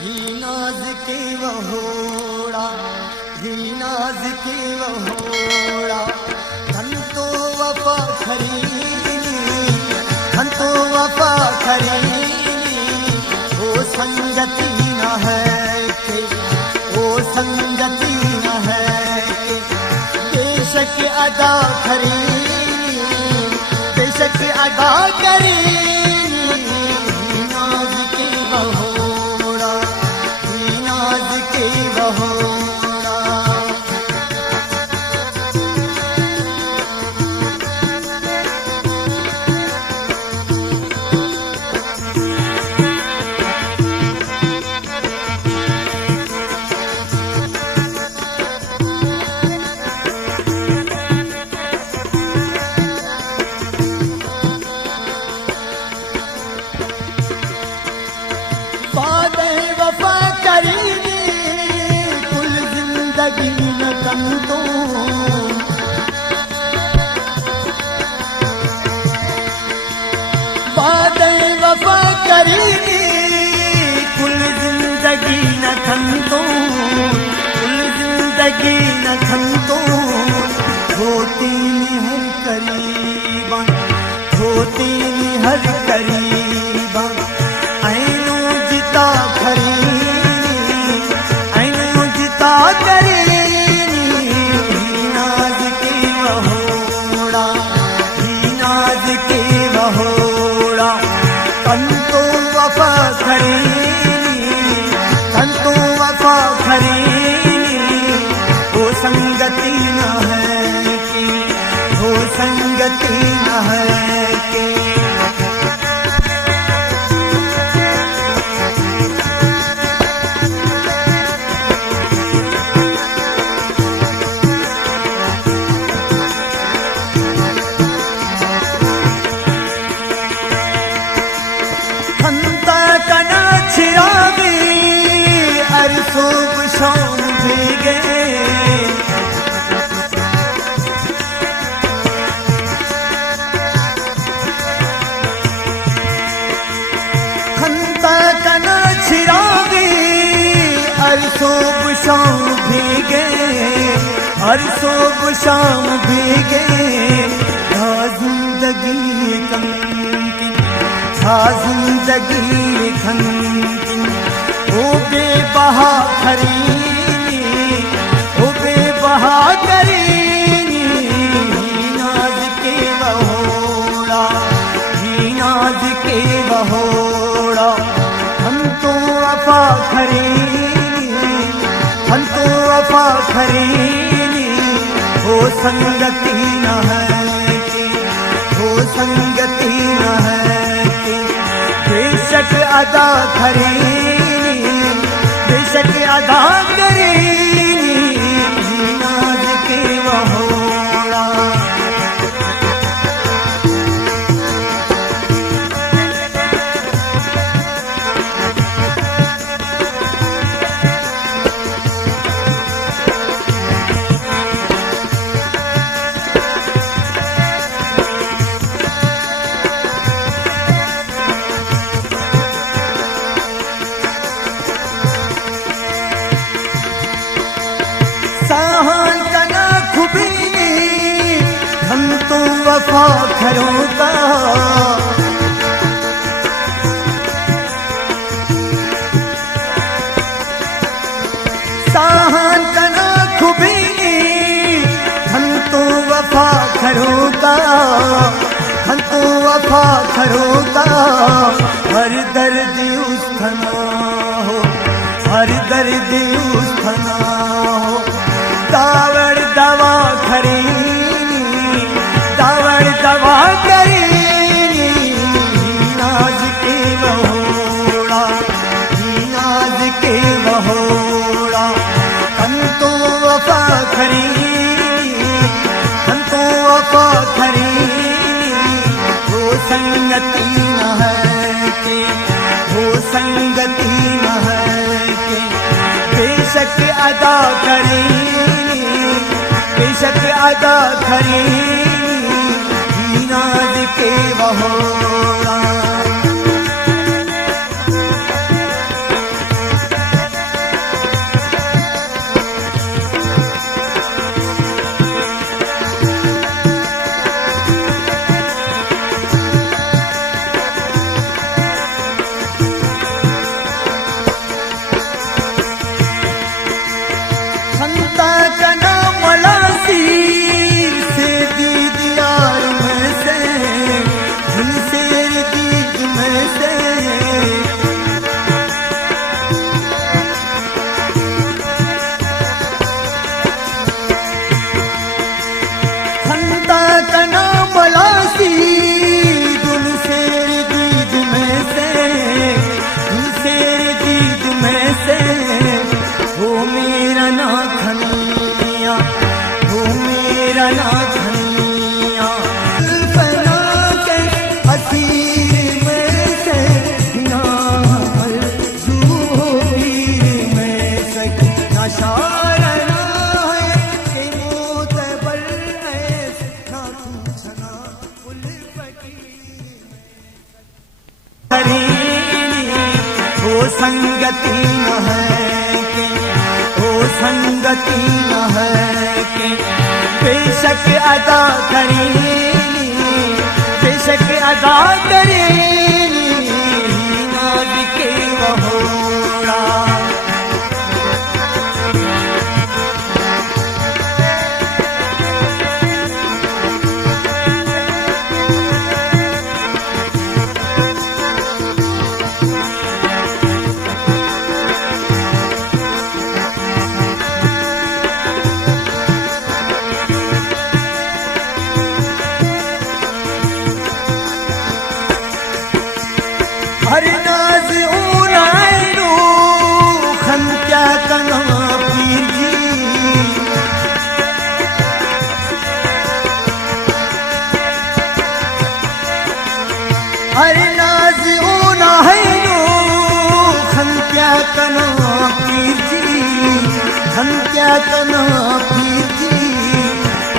ही नाज के वहोड़ा, ही नाज के वहोड़ा। धन तो वफा खरीदी, धन तो वफा खरीदी, वो संगति न है के, वो संगति न है के। बेशक अदा खरीदी, बेशक अदा करी, नाज के वहोड़ा, ही नाज के वहोड़ा। वफा करीदी कुल जिंदगी न खंतो, कुल जिंदगी न खंतो। होती हर करीबा, होती हर करीबा। ऐनो जिता खरीदी, ऐनो जिता करीदी, नाज के वहोड़ा, ही नाज के वहोड़ा। धन तो वफा खरीदी, धन तो वफा खरीदी, वो संगति न है कि, वो संगति न है कि। अरसों शाम भीगे, खंता कना छिरागे। अरसों शाम भीगे, अरसों शाम भीगे। था जिंदगी खंकिन, था जिंदगी खंकिन। ओ बेबहा खरीदी, ओ बेबहा करीनी, नाज के वहोड़ा, ही नाज के वहोड़ा। हम तो वफा खरीदी, हम तो वफा खरीदी, वो संगति न है कि, वो संगति न है कि। बेशक अदा खरीदी, बेशक अदा करीनी, नाज के वहोड़ा। वफा खरों का साहन कना खुबी, हम तो वफा खरों का, हम तो वफा खरों का। हर दर्द उस खना हो, हर दर्द उस खना हो। दावड़ दवा खरीदी, दावड़ दवा करीनी, नाज के वहोड़ा, ही नाज के वहोड़ा। हम तो वफा खरीदी, हम तो वफा खरीदी, वो संगति न है कि, वो संगति न है कि। बेशक अदा करीनी, बेशक अदा करीनी, नाज के वहोड़ा। संगति न है कि वो संगति न है कि बेशक अदा करेनी बेशक अदा करेनी नाज के वहोड़ा हर नाज उनाइनो खन क्या कना पीर जी हर नाज उनाइनो खन क्या कना पीर जी खन क्या कना पीर जी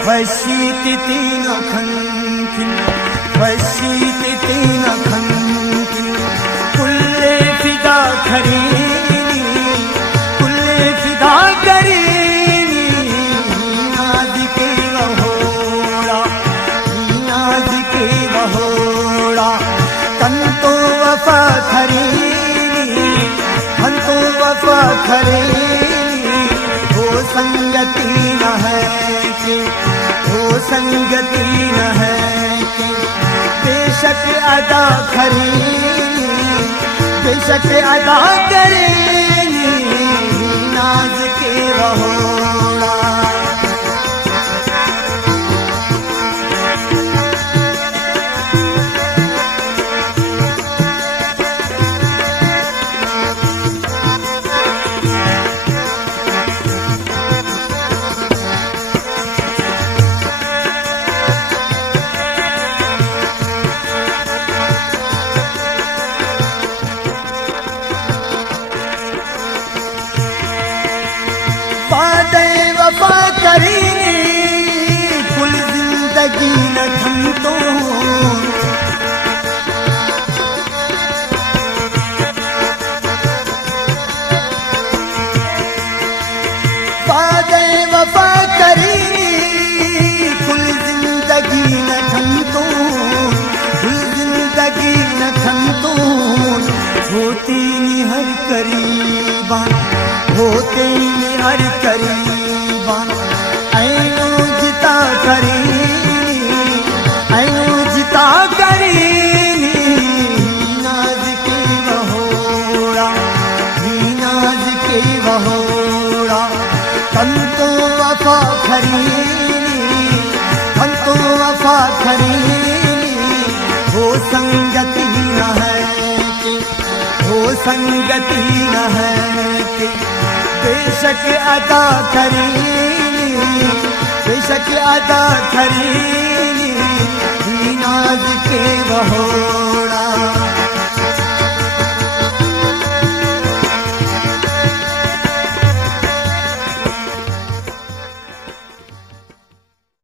फशीत तीन खन खिन फशीत तीन खन फिदा करेनी कुल्ले फिदा करेनी नाज के वहोड़ा नाज के वहोड़ा तन तो वफा करेनी तन तो वफा करेनी वो संगति न है कि वो संगति न है कि बेशक अदा करेनी बेशक अदा करेनी नाज के वहोड़ा वफा करेनी कुल जिंदगी न थम तो वादे वफा करेनी कुल जिंदगी न थम तो कुल जिंदगी न थम तो होती नी हर करीबा होते नी हर करीबा ऐनो जिता करेनी ऐनो जिता करेनी नाज के वहोड़ा नाज के वहोड़ा तन तो वफा करेनी तन तो वफा करेनी वो संगति न है कि वो संगति न है कि बेशक अदा करेनी बेशक अदा करेनी